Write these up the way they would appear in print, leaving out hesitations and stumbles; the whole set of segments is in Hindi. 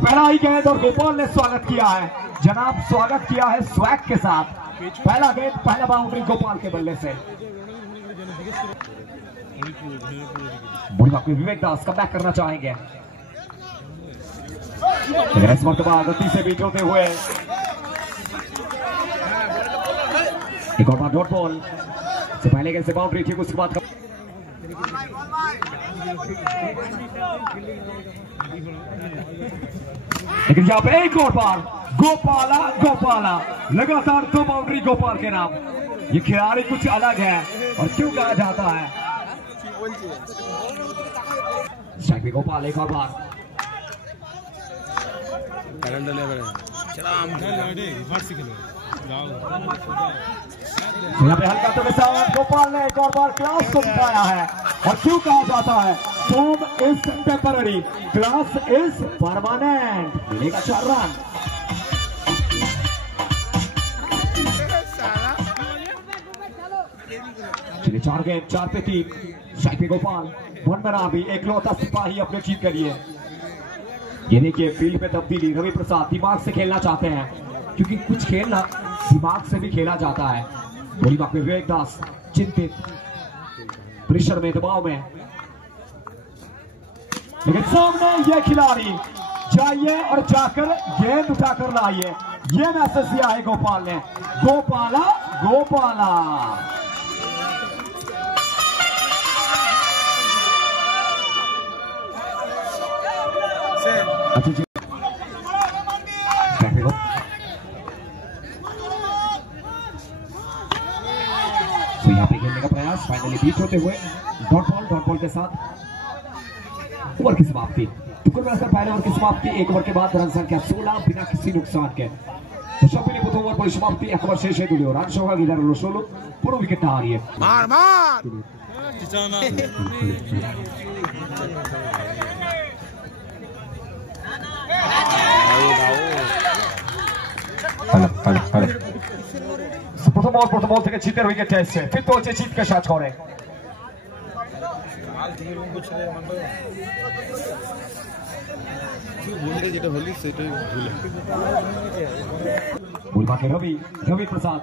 पहला ही गेंद और गोपाल ने स्वागत किया है जनाब, स्वागत किया है स्वैग के साथ। पहला गेंद, पहला बाउंड्री गोपाल के बल्ले से। बुढ़वा विवेक दास कम बैक करना चाहेंगे, इस मरतबा गति से बीट होते हुए एक और बार डॉट बॉल से पहले गेंद से बाउंड्री थी, उसके बाद लेकिन यहाँ पे एक और बार गोपाला लगातार 2 बाउंड्री गोपाल के नाम। ये खिलाड़ी कुछ अलग है और क्यों कहा जाता है। गोपाल एक और बार यहाँ पे हल्का तो के साथ गोपाल ने एक और बार क्लास को दिखाया है और क्यों कहा जाता है form is temporary, class is permanent. मिलेगा 4 रन। चलिए 4 गेंद 4 पे 3। शाइफी गोपाल वन बना भी एकलौता सिपाही अपने जीत के लिए। ये देखिए फील्ड पे तब्दीली, रवि प्रसाद दिमाग से खेलना चाहते हैं क्योंकि कुछ खेलना दिमाग से भी खेला जाता है। बड़ी बात में विवेक दास चिंतित, प्रेशर में, दबाव में, लेकिन सामने ये खिलाड़ी जाइए और जाकर गेंद उठाकर लाइए, ये मैसेज दिया है गोपाल ने। गोपाला अच्छा जी, तो यहाँ पे खेलने का प्रयास फाइनली बीट होते हुए डॉट बॉल के साथ ओवर की समाप्ति। पहले ओवर की समाप्ति, 1 ओवर के बाद रन संख्या 16 बिना किसी नुकसान के। तो सभी ने प्रथम ओवर परिसमाप्ति 1 ओवर शेष है रन संख्या 16 পুরো উইকেট না হারিয়ে প্রথম বল থেকে জিতের উইকেট এসেছে, ফিরতে হচ্ছে জিতকে সাজ করে। रवि प्रसाद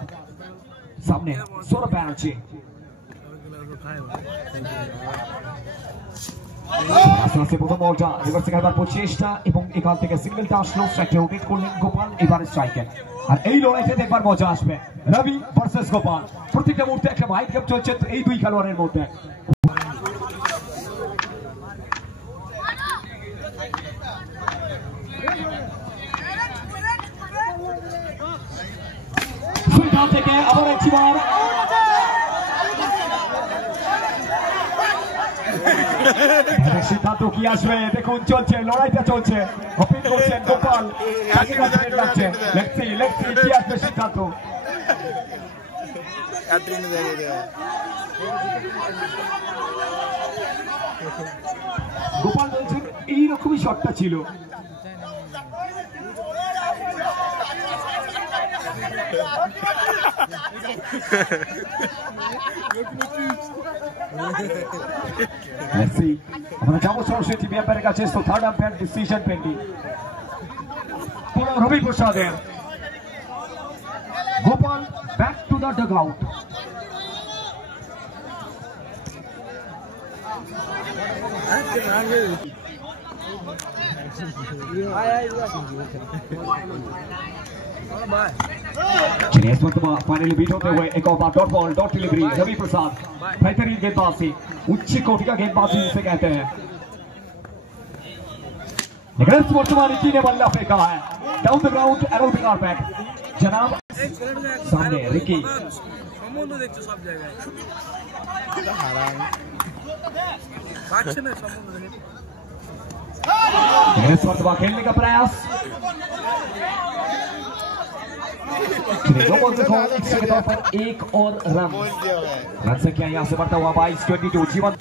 सामने सौरभ बैनर्जी, প্রথম বলটা রিভার্সে খেলার প্রচেষ্টা এবং এখান থেকে সিঙ্গেলটা আসলো, স্ট্রাইকে উইকেট করলেন গোপাল। এবারে স্ট্রাইকে আর এই লড়াইতে দেখবার মজা আসবে, রবি ভার্সেস গোপাল। প্রত্যেকটা মুহূর্তে একটা মাইন্ড গেম চলছে এই দুই খেলোয়াড়ের মধ্যে। থেকে আবার একবার সিদ্ধান্ত কি আসবে দেখুন, চলছে লড়াইটা চলছে, অপেক্ষা করছেন গোপাল, লেখছি কি আসবে সিদ্ধান্ত। গোপাল বলছেন এইরকমই শটটা ছিল। আমরা যাবো সরাসরি টিভি আম্পায়ারের কাছে। তো third umpire decision pending Ravi প্রসাদের। Gopal back to the dugout. चलिए इस वक्त फाइनली बीट होते हुए एक और बार dot ball, dot delivery, Ravi Prasad बेहतरीन गेंदबाजी, उच्च कोटि का गेंदबाजी जिसे कहते हैं। लेकिन इस वर्तमान रिकी ने बल्ला फेंका है down the ground, around the carpet. जनाब सामने रिकी इस वक्त खेलने का प्रयास, पर एक और रन संख्या यहाँ से बढ़ता हुआ 22-22 जीवन।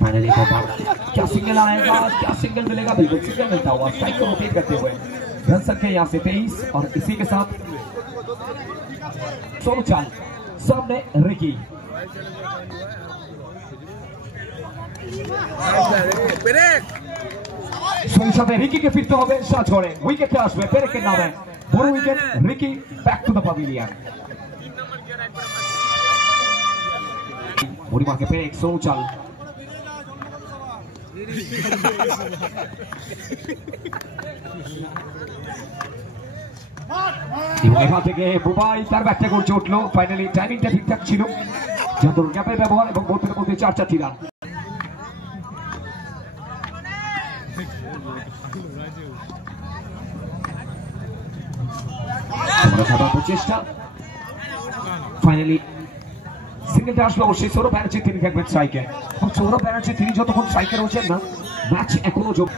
फाइनली क्या सिंगल आएगा, क्या सिंगल मिलेगा, बिल्कुल सिंगल मिलता हुआ स्ट्राइक को रोटेट करते हुए रन संख्या यहाँ से 23 और इसी के साथ 16 चाल। सामने रिकी সেই সাথে রিকিকে ফিরতে হবে সাজ করে, উইকেটে আসবে পেরেকের নামে, বড় wicket, Ricky back to the pavilion. পরিমাকে পেরেক সৌচাল, এবং এখান থেকে বুবাই তার ব্যাটটা করছে উঠলো। ফাইনালি টাইমিংটা ঠিকঠাক ছিল, যত গ্যাপের ব্যবহার এবং মধ্যে মধ্যে 4-4 রান। চেষ্টা ফাইনালি সিঙ্গেলটা আসলো অবশ্যই সৌরভ ব্যানার্জি, তিনি থাকবেন স্ট্রাইকে। সৌরভ ব্যানার্জি তিনি যতক্ষণ স্ট্রাইকে রয়েছেন না, ম্যাচ এখনো যোগ।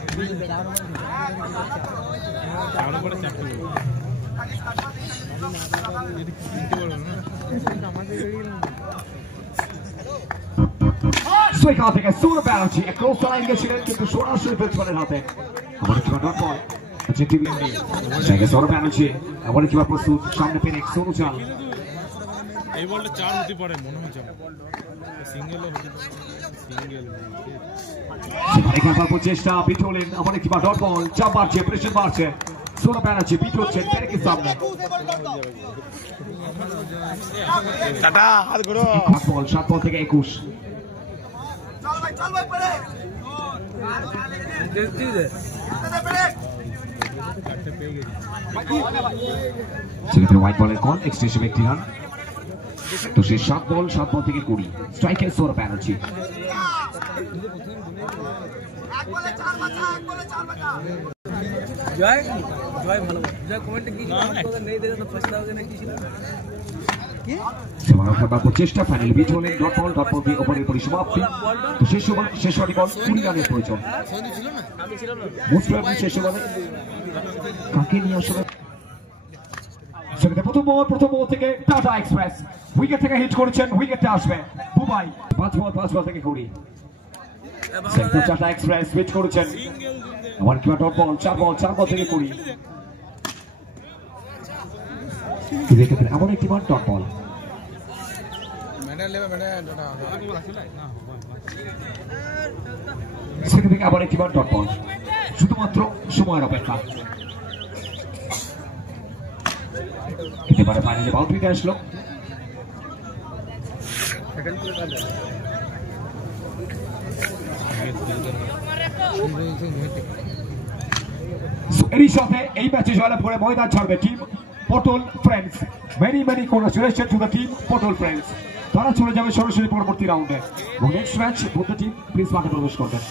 থেকে সৌরভ ব্যানার্জি ক্রস লাইন গেছিলেন, কিন্তু সরাসরি ব্যাটসম্যানের হাতে। আমার কিবা ডট বল সৌরভ ব্যানার্জি, আমার কিবা প্রস্তুত, সামনে পেরেক সৌচাল। এই বলটা 4 হতে পারে মনে হচ্ছে, সিঙ্গেলও হতে পারে, সিঙ্গেল এখানে চেষ্টা বিট হলেন, আমার কিবা ডট বল, চাপ বাড়ছে, প্রেশার বাড়ছে, সৌরভ ব্যানার্জি বিট হচ্ছেন পেরেকের সামনে। টাটা হাত ঘুরো, 7 বল থেকে 21। হোয়াইট বলের কল, এক্সটেনশন একটি রান। তো সে 7 বল থেকে 20, স্ট্রাইকের সৌরভ ব্যানার্জি। চেষ্টা ফাইনাল বিট হলেন, ডট বল দিয়ে ওভারের পরিসমাপ্তি। তো শেষ ওভার 20 রানের প্রয়োজন। শেষ ওভারে কাকে নিয়ে আসলে প্রথম ওভার থেকে টাটা এক্সপ্রেস উইকেট থেকে হিট করেছেন, উইকেটে আসবে বুবাই। 5 বল থেকে 20, টাটা এক্সপ্রেস হিট করেছেন। আমার কিবা ডট বল, 4 বল থেকে 20। এমন একটি বার ডট বল, সেখান থেকে আবার একটি বার ডট বল, শুধুমাত্র সময়ের অপেক্ষা। এবারে ফাইনালে বাউন্ডারিতে আসলো। এরই সাথে এই ম্যাচে জয়লাভ করে ময়দান ছাড়বে টিম পটল friends. Many congratulation to the team পটল ফ্রেন্ডস। তারা চলে যাবে সরাসরি পরবর্তী রাউন্ডে এবং next match Buddha team please মাঠে প্রবেশ করবেন।